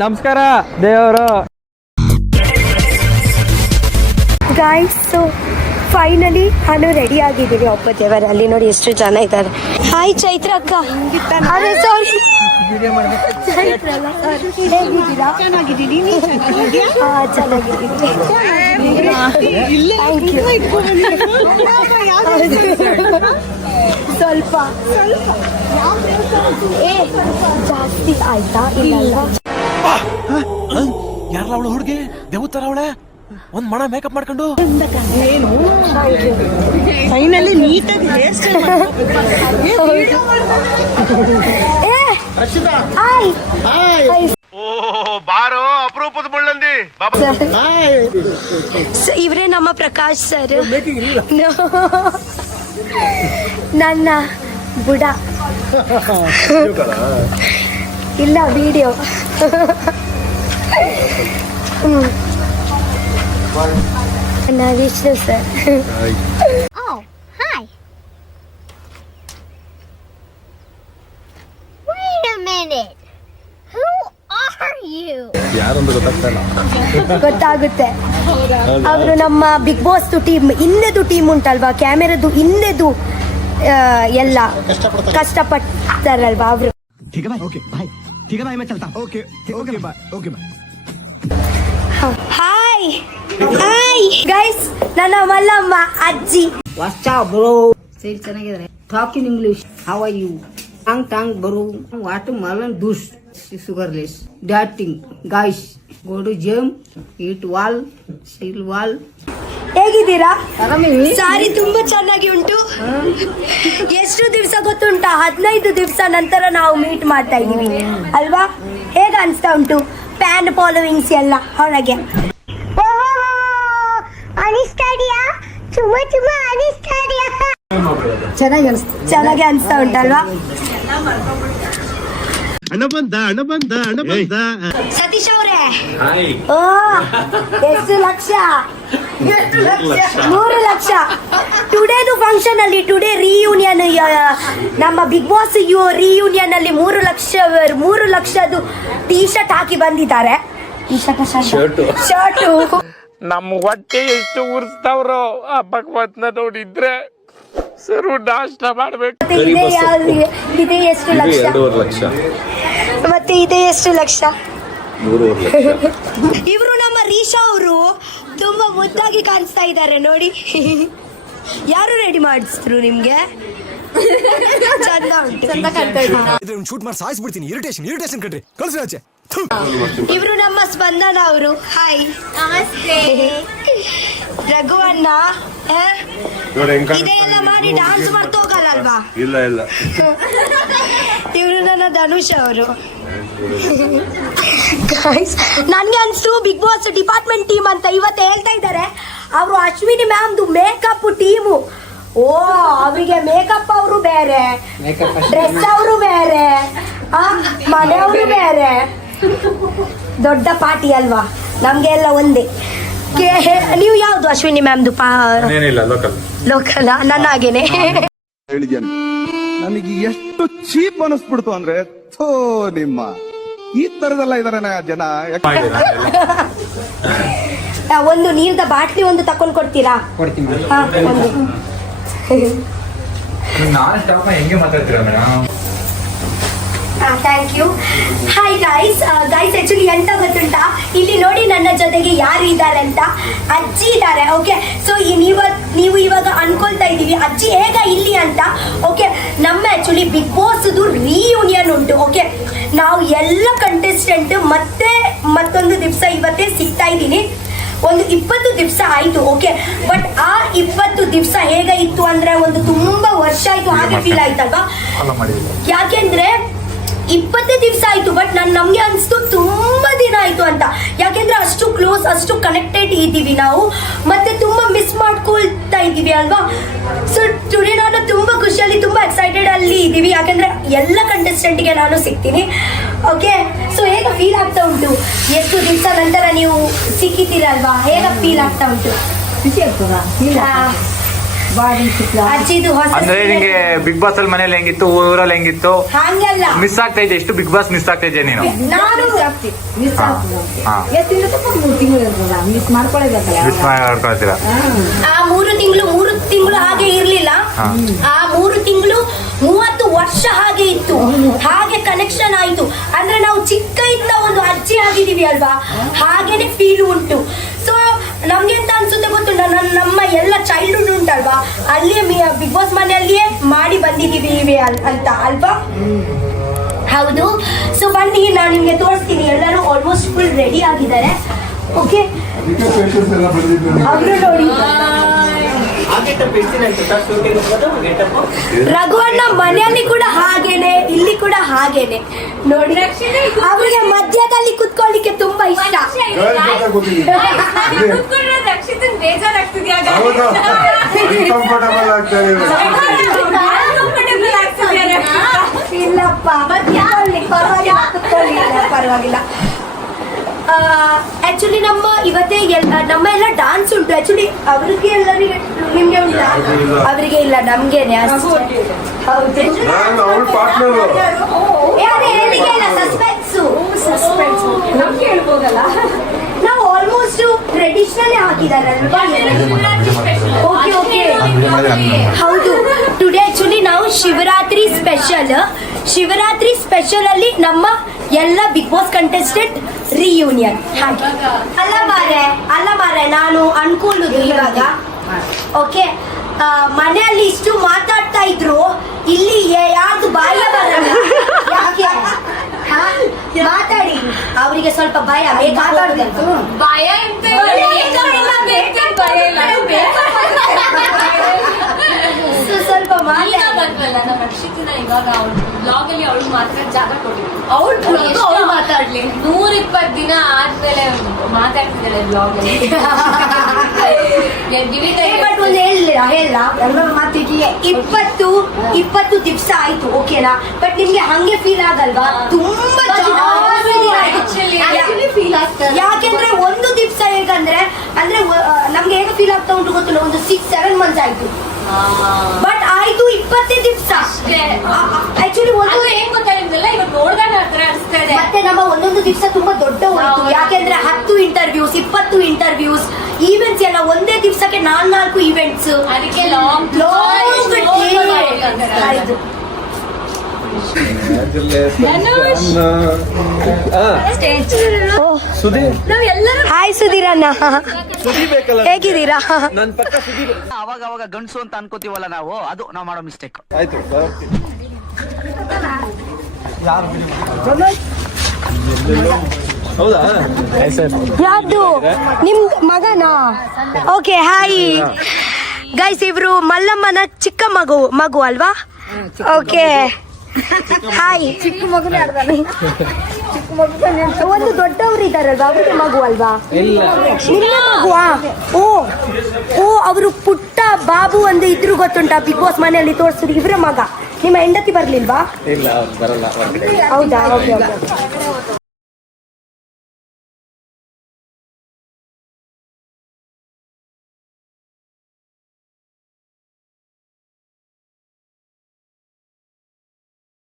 ನಮಸ್ಕಾರ ದೇವರು. Guys, so finally ನಾನು ರೆಡಿ ಆಗಿದ್ದೀನಿ ಒಬ್ಬ ದೇವರ. ಅಲ್ಲಿ ನೋಡಿ ಎಷ್ಟು ಜನ ಇದ್ದಾರೆ. ಹಾಯ್ ಚೈತ್ರ ಅಕ್ಕ. ಅರೆ ಸಾರಿ, ಚೆನ್ನಾಗಿದ್ದೀನಿ. ಸ್ವಲ್ಪ ಜಾಸ್ತಿ ಆಯ್ತಾ? ಇಲ್ಲ ಯಾರಲ್ಲ ಅವಳು ಹುಡುಗಿ ದೇವತರ ಅವಳೆ ಒಂದ್ ಮಣ ಮೇಕಪ್ ಮಾಡ್ಕೊಂಡು ಫೈನಲಿ ನೀಟಾಗಿ ಹೇರ್ ಸ್ಟೈಲ್ ಬಾರೋ ಅಪರೂಪದ ಮುಳ್ಳಂದಿ. ಇವರೇ ನಮ್ಮ ಪ್ರಕಾಶ್ ಸರ್, ನನ್ನ ಬುಡ. ಇಲ್ಲ ವಿಡಿಯೋ. ನನ್ನ ವಿಷ್ಣು ಸರ್. ಗೊತ್ತಾಗುತ್ತೆ. ಅವರು ನಮ್ಮ ಬಿಗ್ ಬಾಸ್ ಟೀಮ್ ಹಿಂದೆದು ಟೀಮ್ ಉಂಟಲ್ವಾ, ಕ್ಯಾಮೆರಾದು ಹಿಂದೆದು ಎಲ್ಲ ಕಷ್ಟಪಡ್ತಾರಲ್ವಾ ಅವರು. ಹಾಯ್ ಹಾಯ್ ಗೈಸ್, ನನ್ನ ಮಲ್ಲಮ್ಮ ಅಜ್ಜಿ. ಸರಿ, ಚೆನ್ನಾಗಿದ್ದಾರೆ. Talk in English. How are you? ಟಾಂಗ್ ಬರು ವಾಟ್ ಮಲನ್ ದೂಸ್ sugarless dating guys go to gym eat wall seal wall. ಹೇಗಿದ್ದೀರಾ? ಸಾರಿ ತುಂಬಾ ಚೆನ್ನಾಗಿ ಉಂಟು. ಎಷ್ಟು ದಿವಸ ಗೊತ್ತುಂಟಾ? 15 ದಿವಸ ನಂತರ ನಾವು ಮೀಟ್ ಮಾಡ್ತಾ ಇದೀವಿ ಅಲ್ವಾ? ಹೇಗ ಅನ್ಸ್ತಾ ಉಂಟು? ಫ್ಯಾನ್ ಫಾಲೋವಿಂಗ್ಸ್ ಎಲ್ಲ ಹೊರಗೆ ಚೆನ್ನಾಗಿ ಅನ್ಸ್ತಾ ಉಂಟಲ್ವಾ? ಸತೀಶ್ ಅವರೇ, ಎಷ್ಟು ಲಕ್ಷ? 3 ಲಕ್ಷ. ಟುಡೇದು ಫಂಕ್ಷನ್ ಅಲ್ಲಿ, ಟುಡೇ ರಿಯೂನಿಯನ್, ನಮ್ಮ ಬಿಗ್ ಬಾಸ್ ರಿಯೂನಿಯನ್ ಅಲ್ಲಿ 3 ಲಕ್ಷದ್ದು ಟೀ ಶರ್ಟ್ ಹಾಕಿ ಬಂದಿದ್ದಾರೆ. ಶರ್ಟು ನಮ್ಮ ಹೊಟ್ಟೆ ಎಷ್ಟು ಉರ್ಸ್ತಾವ್ರೋ ಆ ಭಗವತ್ನ ನೋಡಿದ್ರೆ ಸರ್ ನಾಷ್ಟ ಮಾಡ್ಬೇಕು. ಇದೆ ಎಷ್ಟು ಲಕ್ಷ? 2.5 ಲಕ್ಷ. ಮತ್ತೆ ಇದೆ ಎಷ್ಟು ಲಕ್ಷ? 3.5 ಲಕ್ಷ. ಇವರು ನಮ್ಮ ರೀಶಾ ಅವರು ತುಂಬಾ ಮುದ್ದಾಗಿ ಕಾಣಿಸ್ತಾ ಇದ್ದಾರೆ ನೋಡಿ. ಯಾರು ರೆಡಿ ಮಾಡಿಸಿದ್ರು ನಿಮ್ಗೆ? ಚಂದ ಉಂಟು, ಚಂದ ಕಾಣ್ತಾ ಇದ್ದಾರೆ. ಶೂಟ್ ಮಾಡಿ ಸಾಯಿಸ್ಬಿಡ್ತೀನಿ. ಇರಿಟೇಷನ್ ಕಣ್ರಿ, ಕಳ್ಸಿ ಆಚೆ. ಇವರು ನಮ್ಮ ಸ್ಪಂದನ ಅವರು. ಹಾಯ್, ನಮಸ್ತೆ. ರಘುವಣ್ಣ ಇದೆಲ್ಲ ಮಾಡಿ ಡಾನ್ಸ್ ಮಾಡ್ತಾ ಹೋಗಲ್ಲಲ್ವಾ? ಇಲ್ಲ. ಇವರು ನನ್ನ ಧನುಷ್ ಅವರು. ನನ್ಗೆ ಅನ್ಸ್ತು ಬಿಗ್ ಬಾಸ್ ಡಿಪಾರ್ಟ್ಮೆಂಟ್ ಟೀಮ್ ಅಂತ ಇವತ್ತು ಹೇಳ್ತಾ ಇದ್ದಾರೆ. ಅವರು ಅಶ್ವಿನಿ ಮ್ಯಾಮ್ದು ಮೇಕಪ್ ಟೀಮು. ಓ, ಅವರಿಗೆ ಮೇಕಪ್ ಅವರು ಬೇರೆ, ಡ್ರೆಸ್ ಅವರು ಬೇರೆ, ಮನೆಯವರು ಬೇರೆ. ದೊಡ್ಡ ಪಾರ್ಟಿ ಅಲ್ವಾ? ನಮ್ಗೆ ಎಲ್ಲ ಒಂದೇ. ನೀವು ಯಾವ್ದು ಅಶ್ವಿನಿ ಮ್ಯಾಮ್ದು? ಲೋಕಲ್. ನನ್ನ ಹಾಗೇನೆ ಹೇಳಿದ್ದೇನೆ. ನನಗೆ ಎಷ್ಟು ಚೀಪ್ ಅನಿಸ್ಬಿಡ್ತು ಅಂದ್ರೆ, ಥೋ ನಿಮ್ಮ ಈ ತರದೆಲ್ಲ ಇದಾರೆ ಜನ. ಒಂದು ನೀರ್ದ ಬಾಟ್ಲಿ ಒಂದು ತಕೊಂಡ್ ಕೊಡ್ತೀರಾ? ಒಂದು. Thank you. Hi guys, actually ಎಂತ ಗೊತ್ತುಂಟಾ, ಇಲ್ಲಿ ನೋಡಿ ನನ್ನ ಜೊತೆಗೆ ಯಾರು ಇದ್ದಾರೆ ಅಂತ. ಅಜ್ಜಿ ಇದ್ದಾರೆ. ಓಕೆ, ಸೊ ನೀವು ಇವಾಗ ಅನ್ಕೊಳ್ತಾ ಇದ್ದೀವಿ ಅಜ್ಜಿ ಹೇಗ ಇಲ್ಲಿ ಅಂತ. ಓಕೆ, ನಮ್ಮ ಆಕ್ಚುಲಿ ಬಿಗ್ ಬಾಸ್ದು ರಿಯೂನಿಯನ್ ಉಂಟು. ಓಕೆ, ನಾವು ಎಲ್ಲ ಕಂಟೆಸ್ಟೆಂಟ್ ಮತ್ತೊಂದು ದಿವಸ ಇವತ್ತೇ ಸಿಗ್ತಾ ಇದ್ದೀನಿ. ಒಂದು 20 ದಿವಸ ಆಯ್ತು. ಓಕೆ, ಬಟ್ ಆ 20 ದಿವಸ ಹೇಗ ಇತ್ತು ಅಂದ್ರೆ, ಒಂದು ತುಂಬಾ ವರ್ಷ ಆಯ್ತು ಹಾಗೆ ಫೀಲ್ ಆಯ್ತಲ್ವಾ? ಯಾಕೆಂದ್ರೆ 20 ದಿವಸ ಆಯ್ತು, ಬಟ್ ನಮ್ಗೆ ಅನ್ಸ್ತು ತುಂಬಾ ದಿನ ಆಯ್ತು ಅಂತ. ಯಾಕೆಂದ್ರೆ ಅಷ್ಟು ಕ್ಲೋಸ್, ಅಷ್ಟು ಕನೆಕ್ಟೆಡ್ ಇದ್ದೀವಿ ನಾವು, ಮತ್ತೆ ತುಂಬಾ ಮಿಸ್ ಮಾಡ್ಕೊಳ್ತಾ ಇದ್ದೀವಿ ಅಲ್ವಾ? ಸೊ ಟುಡೇ ನಾನು ತುಂಬಾ ಖುಷಿಯಲ್ಲಿ, ತುಂಬಾ ಎಕ್ಸೈಟೆಡ್ ಅಲ್ಲಿ ಇದ್ದೀವಿ. ಯಾಕೆಂದ್ರೆ ಎಲ್ಲ ಕಂಟೆಸ್ಟೆಂಟ್ಗೆ ನಾನು ಸಿಗ್ತೀನಿ. ಓಕೆ, ಸೊ ಹೇಗ ಫೀಲ್ ಆಗ್ತಾ ಉಂಟು? ಎಷ್ಟು ದಿವಸ ನಂತರ ನೀವು ಸಿಕ್ಕಿದ್ದೀರಲ್ವಾ, ಹೇಗ ಫೀಲ್ ಆಗ್ತಾ ಉಂಟು? ಖುಷಿ ಆಗ್ತದ? ಬಾಡಿ ಚಿತ್ರ ಅಜ್ಜಿದು ಹೊಸ ಅಂದ್ರೆ ನಿಂಗೆ ಬಿಗ್ ಬಾಸ್ ಅಲ್ಲಿ ಮನೇಲಿ ಹೆಂಗಿತ್ತು, ಊರಲ್ಲಿ ಹೆಂಗಿತ್ತು, ಹಂಗಲ್ಲ. ಮಿಸ್ ಆಗ್ತಾ ಇದೆ? ಎಷ್ಟು ಬಿಗ್ ಬಾಸ್ ಮಿಸ್ ಆಗ್ತಾ ಇದೆಯಾ ನೀನು? ನಾನು ಮಿಸ್ ಹಾ. ಎಷ್ಟು ತಿಂಗಳು ತಪ್ಪ 3 ತಿಂಗಳು ಇರ್ತದ, ಮಿಸ್ ಮಾಡ್ಕೊಳ್ಳೇಬೇಕಲ್ಲ. ಮಿಸ್ ಮಾಡ್ಕೊಳ್ತೀರಾ? ಆ 3 ತಿಂಗಳು ಹಾಗೆ ಇರ್ಲಿಲ್ಲ. ಹಾ. ಆ 3 ತಿಂಗಳು 30 ವರ್ಷ ಹಾಗೆ ಇತ್ತು, ಹಾಗೆ ಕನೆಕ್ಷನ್ ಆಯ್ತು. ಅಂದ್ರೆ ನಾವು ಚಿಕ್ಕ ಇಂದ ಒಂದು ಅಜ್ಜಿ ಆಗಿದೀವಿ ಅಲ್ವಾ, ಹಾಗೇನೆ ಫೀಲ್ ಉಂಟು. ಸೊ ನಮ್ಗೆ ಎಂತ ಅನ್ಸುತ್ತೆ ಗೊತ್ತು, ನಮ್ಮ ಎಲ್ಲ ಚೈಲ್ಡ್ಹುಡ್ ಉಂಟಲ್ವಾ, ಅಲ್ಲಿಯೇ ಬಿಗ್ ಬಾಸ್ ಮನೆಯಲ್ಲಿಯೇ ಮಾಡಿ ಬಂದಿದೀವಿ ಅಂತ ಅಲ್ವಾ. ಹೌದು. ಸೊ ಬನ್ನಿ, ನಾನು ನಿಮ್ಗೆ ತೋರಿಸ್ತೀನಿ. ಎಲ್ಲರೂ ಆಲ್ಮೋಸ್ಟ್ ಫುಲ್ ರೆಡಿ ಆಗಿದ್ದಾರೆ. ಓಕೆ, ಅವರು ನೋಡಿ ರಘುವಣ್ಣ ಮನೆಯಲ್ಲಿ ಕೂಡ ಹಾಗೇನೆ, ಇಲ್ಲಿ ಕೂಡ ಹಾಗೇನೆ ನೋಡಿ. ಅವರಿಗೆ ಮಧ್ಯದಲ್ಲಿ ಕುತ್ಕೊಳ್ಳಿಕ್ಕೆ ತುಂಬಾ ಇಷ್ಟ. ಇಲ್ಲಪ್ಪ, ಪರವಾಗಿಲ್ಲ. ಆಕ್ಚುಲಿ ಇವತ್ತೇ ನಮ್ಮ ಎಲ್ಲ ಡಾನ್ಸ್ ಉಂಟು. ಆಕ್ಚುಲಿ ಅವರಿಗೆ ಎಲ್ಲರಿಗೆ, ನಿಮ್ಗೆ ಉಂಟಾ? ಅವರಿಗೆ ಇಲ್ಲ, ನಮ್ಗೇನೆ ಅಷ್ಟೇ. ಹೌದು, ಸಸ್ಪೆನ್ಸ್ ನಮ್ಗೆ ಹೇಳ್ಬೋದಲ್ಲ. ನಾವು ಆಲ್ಮೋಸ್ಟ್ ಟ್ರೆಡಿಷನಲ್ ಹಾಕಿದಾರಲ್ವಾ. ಓಕೆ ಓಕೆ, ಹೌದು. ಟುಡೇ ಆಕ್ಚುಲಿ ನಾವು ಶಿವರಾತ್ರಿ ಸ್ಪೆಷಲ್ ಅಲ್ಲಿ ನಮ್ಮ ಎಲ್ಲ ಬಿಗ್ ಬಾಸ್ ಕಂಟೆಸ್ಟೆಂಟ್ ರಿಯೂನಿಯನ್ ಹಾಗೆ. ಅಲ್ಲ ಮಾರೆ ನಾನು ಅನ್ಕೊಳ್ಳುದು ಇವಾಗ. ಓಕೆ, ಮನೆಯಲ್ಲಿ ಇಷ್ಟು ಮಾತಾಡ್ತಾ ಇದ್ರು, ಇಲ್ಲಿ ಯಾರ್ದು ಬಾಯ ಬರಲ್ಲ. ಯಾಕೆ? ಮಾತಾಡಿ, ಅವರಿಗೆ ಸ್ವಲ್ಪ ಭಯ ಮಾತಾಡ್ಬೇಕು. ಭಯ ಅಂತ ಸ್ವಲ್ಪ ಬಂದ್ವಲ್ಲ ನಮ್ಮ ರಕ್ಷಿತನ, ಇವಾಗ ಅವ್ಳು ಬ್ಲಾಗ್ ಅಲ್ಲಿ ಅವಳು ಮಾತ್ರ ಜಾಗ ಕೊಟ್ಟಿದ್ರು. ಅವಳು ಮಾತಾಡ್ಲಿ 120 ದಿನ ಆದ್ಮೇಲೆ ಮಾತಾಡ್ತಿದ್ದಾಳೆ ಬ್ಲಾಗ್ ಅಲ್ಲಿ. ಬಟ್ ಒಂದು ಹೇಳ ಮಾತಿಗೆ 20 ದಿವಸ ಆಯ್ತು, ಓಕೆನಾ? ಬಟ್ ನಿಮ್ಗೆ ಹಂಗೆ ಫೀಲ್ ಆಗಲ್ವಾ? ತುಂಬಾ ಫೀಲ್ ಆಗ್ತದೆ. ಯಾಕೆಂದ್ರೆ ಒಂದು ದಿವಸ ಹೇಗಂದ್ರೆ ಅಂದ್ರೆ ನಮ್ಗೆ ಹೇಗೆ ಫೀಲ್ ಆಗ್ತಾ ಉಂಟು ಗೊತ್ತಿಲ್ಲ, ಒಂದು 6-7 ಮಂತ್ಸ್ ಆಯ್ತು. ಬಟ್ ಆಯ್ತು 20 ದಿವಸ ಆಕ್ಚುಲಿ. ಒಂದು ಏನ್ ಗೊತ್ತಾ ನಿಮ್ಗೆಲ್ಲ ಇವಾಗ ನೋಡಿದಾಗ ಆ ತರ ಅನಿಸ್ತಾ ಇದೆ. ಮತ್ತೆ ನಮ್ಮ ಒಂದೊಂದು ದಿವಸ ತುಂಬಾ ದೊಡ್ಡ ಹೋಯ್ತು. ಯಾಕೆಂದ್ರೆ 10 ಇಂಟರ್ವ್ಯೂಸ್, 20 ಇಂಟರ್ವ್ಯೂಸ್, ಈವೆಂಟ್ಸ್ ಎಲ್ಲ ಒಂದೇ ದಿವಸಕ್ಕೆ 4 ಈವೆಂಟ್ಸ್. ಅದಕ್ಕೆ ಲಾಂಗ್ ಆಯ್ತು. ಹಾಯ್ ಸುಧೀರ್ ಅಣ್ಣ, ಹೇಗಿದ್ದೀರಾ? ಅವಾಗ ಅವಾಗ ಗಂಡಸು ಅಂತ ಅನ್ಕೋತೀವಲ್ಲ ನಾವು, ಅದು ನಾವು ಮಾಡೋ ಮಿಸ್ಟೇಕ್. ಯಾವ್ದು ನಿಮ್ ಮಗನಾ? Okay, hi guys. ಇವ್ರು ಮಲ್ಲಮ್ಮನ ಚಿಕ್ಕ ಮಗು ಅಲ್ವಾ? Okay, hi. ಚಿಕ್ಕ ಮಗುನೇ ಆಡ್ದಾನೆ. ಒಂದು ದೊಡ್ಡವರು ಇದಾರಲ್ವಾ, ಅವ್ರಿಗೆ ಮಗು ಅಲ್ವಾ? ನಿಮ್ಮ ಮಗುವಾ? ಓ ಅವರು ಪುಟ್ಟ ಬಾಬು ಒಂದು ಇದ್ರು ಗೊತ್ತುಂಟಾ, ಬಿಗ್ ಬಾಸ್ ಮನೆಯಲ್ಲಿ ತೋರಿಸಿದ್ರು. ಇವ್ರ ಮಗ. ನಿಮ್ಮ ಹೆಂಡತಿ ಬರ್ಲಿಲ್ವಾ? ಇಲ್ಲ, ಬರಲ್ಲ. ಹೌದಾ? ಓಕೆ.